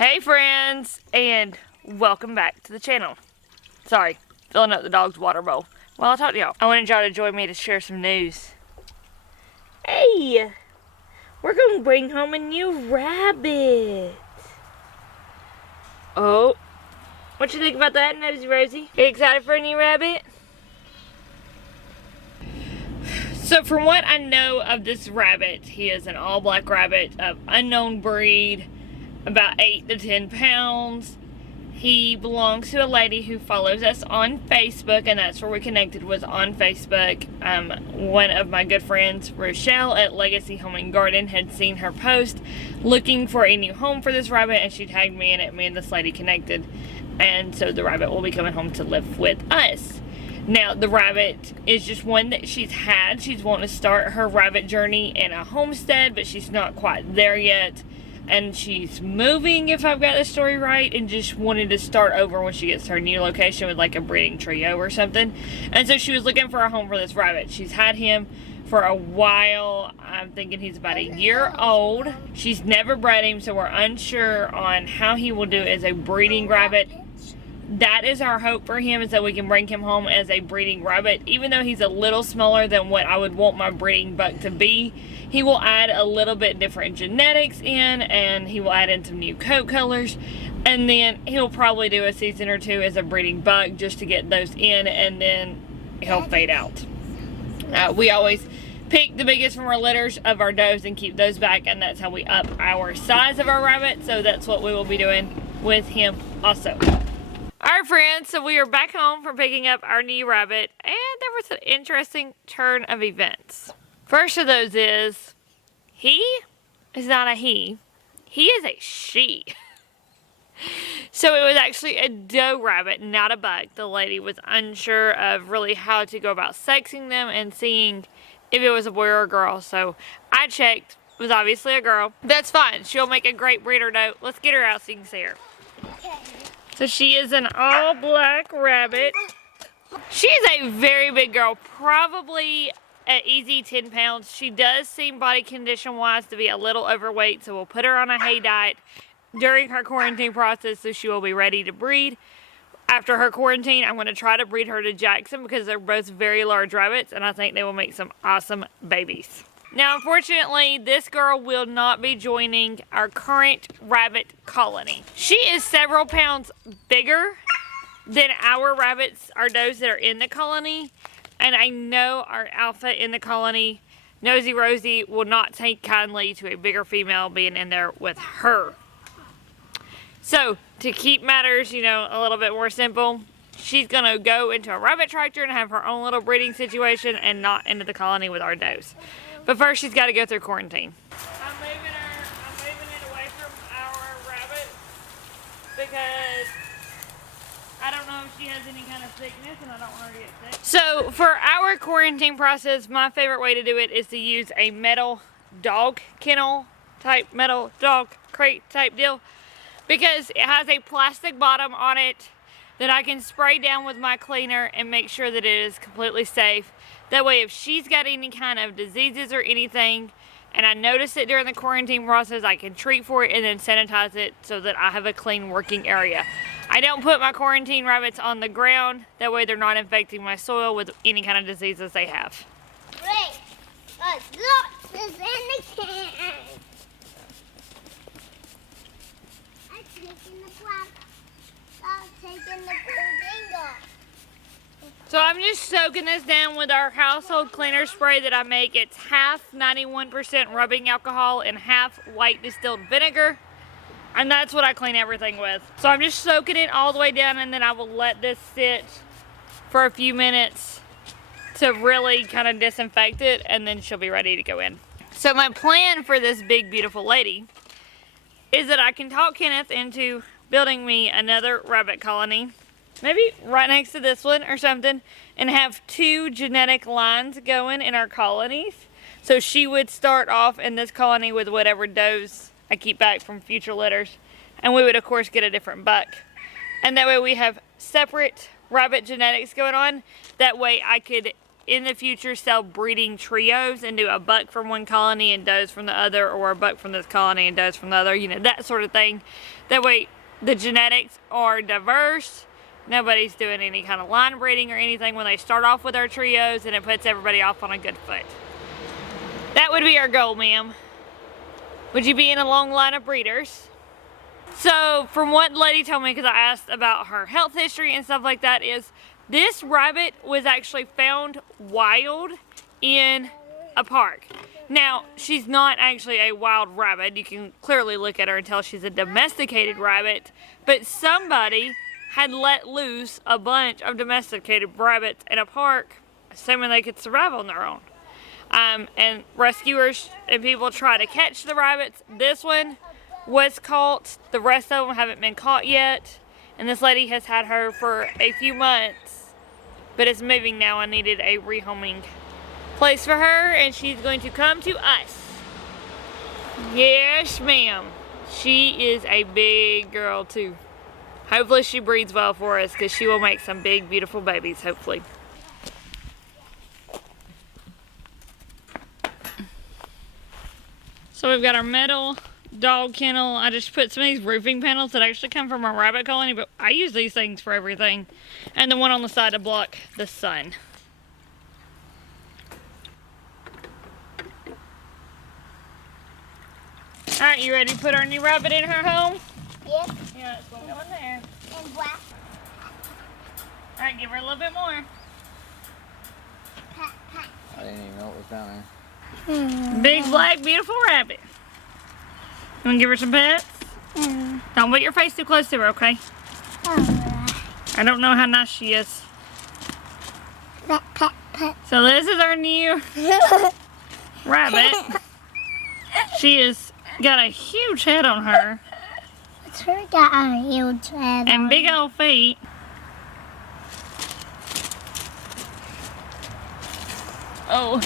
Hey friends, and welcome back to the channel. Sorry, filling up the dog's water bowl while I talk to y'all. I wanted y'all to join me to share some news. Hey, we're gonna bring home a new rabbit. Oh, what you think about that, Nosy Rosie? You excited for a new rabbit? So from what I know of this rabbit, he is an all-black rabbit of unknown breed, about 8 to 10 pounds. He belongs to a lady who follows us on Facebook, and that's where we connected, was on Facebook. One of my good friends, Rochelle at Legacy Home and Garden, had seen her post looking for a new home for this rabbit, and she tagged me in it. Me and this lady connected, and so the rabbit will be coming home to live with us. Now, the rabbit is just one that she's had. She's wanting to start her rabbit journey in a homestead, but she's not quite there yet. And she's moving, if I've got the story right, and just wanted to start over when she gets to her new location with like a breeding trio or something. And so she was looking for a home for this rabbit. She's had him for a while. I'm thinking he's about a year old. She's never bred him, so we're unsure on how he will do as a breeding rabbit. That is our hope for him, is that we can bring him home as a breeding rabbit. Even though he's a little smaller than what I would want my breeding buck to be, he will add a little bit different genetics in, and he will add in some new coat colors. And then he'll probably do a season or two as a breeding buck just to get those in, and then he'll fade out. We always pick the biggest from our litters of our does and keep those back, and that's how we up our size of our rabbit. So that's what we will be doing with him also. Alright friends, so we are back home from picking up our new rabbit, and there was an interesting turn of events. First of those is, he is not a he is a she. So it was actually a doe rabbit, not a buck. The lady was unsure of really how to go about sexing them and seeing if it was a boy or a girl. So I checked, it was obviously a girl. That's fine, she'll make a great breeder though. Let's get her out so you can see her. So she is an all-black rabbit. She is a very big girl, probably an easy 10 pounds. She does seem body condition-wise to be a little overweight, so we'll put her on a hay diet during her quarantine process so she will be ready to breed. After her quarantine, I'm going to try to breed her to Jackson because they're both very large rabbits, and I think they will make some awesome babies. Now, unfortunately, this girl will not be joining our current rabbit colony. She is several pounds bigger than our rabbits, our does that are in the colony. And I know our alpha in the colony, Nosy Rosie, will not take kindly to a bigger female being in there with her. So, to keep matters, you know, a little bit more simple, she's going to go into a rabbit tractor and have her own little breeding situation and not into the colony with our does. But first, she's got to go through quarantine. I'm moving it away from our rabbit because I don't know if she has any kind of sickness and I don't want her to get sick. So for our quarantine process, my favorite way to do it is to use a metal dog kennel type, metal dog crate type deal, because it has a plastic bottom on it that I can spray down with my cleaner and make sure that it is completely safe. That way, if she's got any kind of diseases or anything, and I notice it during the quarantine process, I can treat for it and then sanitize it so that I have a clean working area. I don't put my quarantine rabbits on the ground. That way, they're not infecting my soil with any kind of diseases they have. Wait, look, there's in the can. I'm taking the black. I'm taking the pudding off. So I'm just soaking this down with our household cleaner spray that I make. It's half 91% rubbing alcohol and half white distilled vinegar. And that's what I clean everything with. So I'm just soaking it all the way down, and then I will let this sit for a few minutes to really kind of disinfect it, and then she'll be ready to go in. So my plan for this big, beautiful lady is that I can talk Kenneth into building me another rabbit colony, maybe right next to this one or something, and have 2 genetic lines going in our colonies. So she would start off in this colony with whatever does I keep back from future litters, and we would of course get a different buck. And that way we have separate rabbit genetics going on. That way I could in the future sell breeding trios and do a buck from one colony and does from the other, or a buck from this colony and does from the other, you know, that sort of thing. That way the genetics are diverse. Nobody's doing any kind of line breeding or anything when they start off with our trios, and it puts everybody off on a good foot. That would be our goal, ma'am. Would you be in a long line of breeders? So from what the lady told me, because I asked about her health history and stuff like that, is this rabbit was actually found wild in a park. Now, she's not actually a wild rabbit. You can clearly look at her and tell she's a domesticated rabbit, but somebody had let loose a bunch of domesticated rabbits in a park, assuming they could survive on their own. And rescuers and people try to catch the rabbits. This one was caught. The rest of them haven't been caught yet. And this lady has had her for a few months, but it's moving now. I needed a rehoming place for her, and she's going to come to us. Yes, ma'am. She is a big girl too. Hopefully she breeds well for us, because she will make some big, beautiful babies, hopefully. So we've got our metal dog kennel. I just put some of these roofing panels that actually come from our rabbit colony, but I use these things for everything. And the one on the side to block the sun. Alright, you ready to put our new rabbit in her home? Yep. Yeah, it's going to go in there. And black. Alright, give her a little bit more. Pat, pat. I didn't even know what was down there. Big, black, beautiful rabbit. You want to give her some pets? Don't put your face too close to her, okay? I don't know how nice she is. Pat, pat, pat. So this is our new rabbit. She has got a huge head on her. It's her got a huge head. And big old feet. Oh.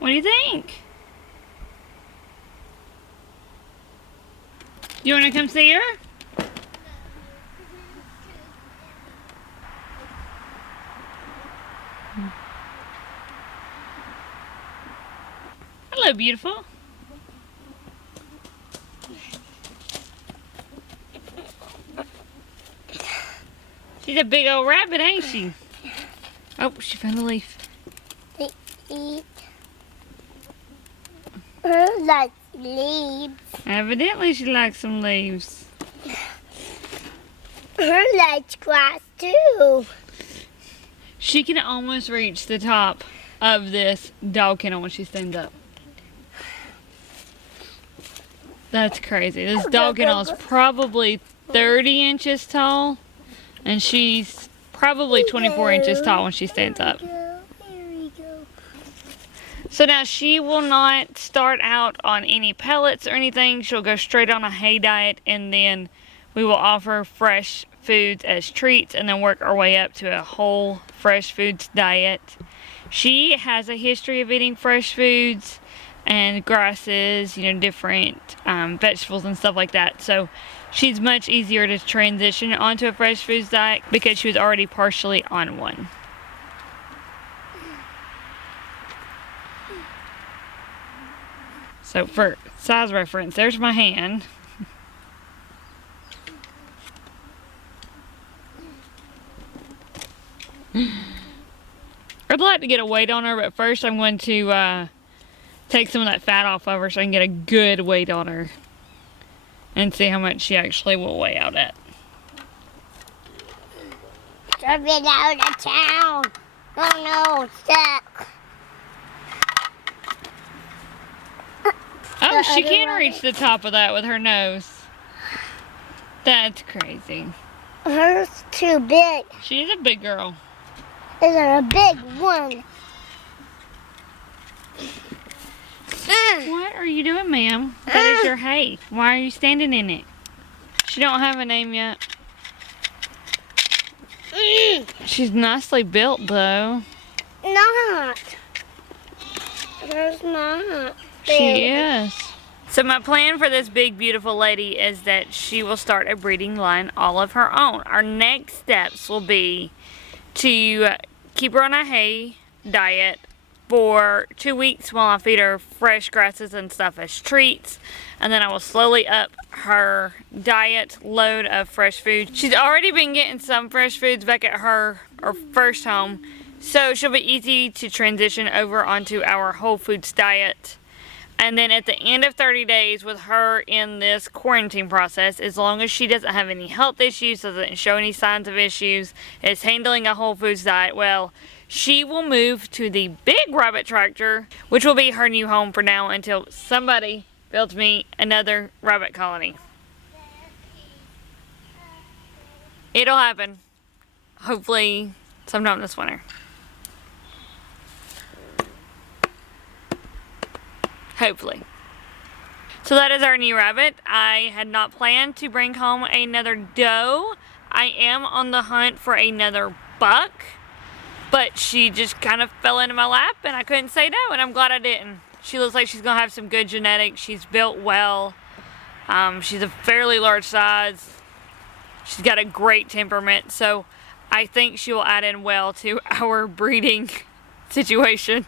What do you think? You want to come see her? Hello, beautiful. She's a big old rabbit, ain't she? Oh, she found the leaf. They eat. Her likes leaves. Evidently she likes some leaves. Her likes grass too. She can almost reach the top of this dog kennel when she stands up. That's crazy. This dog kennel is probably 30 inches tall, and she's probably 24 inches tall when she stands up. Here we go. So now she will not start out on any pellets or anything. She'll go straight on a hay diet, and then we will offer fresh foods as treats, and then work our way up to a whole fresh foods diet. She has a history of eating fresh foods and grasses, you know, different vegetables and stuff like that. So she's much easier to transition onto a fresh foods diet because she was already partially on one. So for size reference, there's my hand. I'd like to get a weight on her, but first I'm going to take some of that fat off of her so I can get a good weight on her and see how much she actually will weigh out at. Drive it out of town. Oh no, it's stuck. Oh, she can reach the top of that with her nose. That's crazy. Hers too big. She's a big girl. Is there a big one? What are you doing, ma'am? That is your hay. Why are you standing in it? She don't have a name yet. She's nicely built, though. Not. There's not. She is. So my plan for this big, beautiful lady is that she will start a breeding line all of her own. Our next steps will be to keep her on a hay diet for 2 weeks while I feed her fresh grasses and stuff as treats. And then I will slowly up her diet load of fresh food. She's already been getting some fresh foods back at her first home. So she'll be easy to transition over onto our whole foods diet. And then at the end of 30 days with her in this quarantine process, as long as she doesn't have any health issues, doesn't show any signs of issues, is handling a whole foods diet well, she will move to the big rabbit tractor, which will be her new home for now until somebody builds me another rabbit colony. It'll happen. Hopefully sometime this winter. Hopefully. So that is our new rabbit. I had not planned to bring home another doe. I am on the hunt for another buck, but she just kind of fell into my lap and I couldn't say no, and I'm glad I didn't. She looks like she's gonna have some good genetics. She's built well. She's a fairly large size. She's got a great temperament, so I think she will add in well to our breeding situation.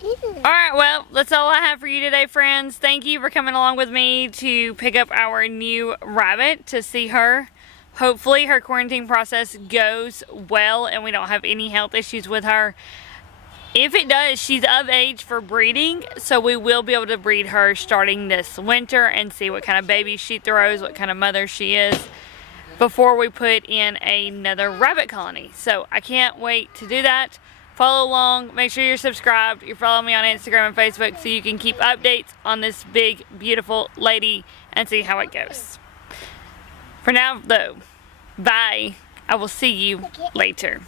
Alright, well, that's all I have for you today, friends. Thank you for coming along with me to pick up our new rabbit, to see her. Hopefully her quarantine process goes well and we don't have any health issues with her. If it does, she's of age for breeding, so we will be able to breed her starting this winter and see what kind of baby she throws, what kind of mother she is, before we put in another rabbit colony. So I can't wait to do that. Follow along, make sure you're subscribed, you're following me on Instagram and Facebook so you can keep updates on this big, beautiful lady and see how it goes. For now, though, bye. I will see you later.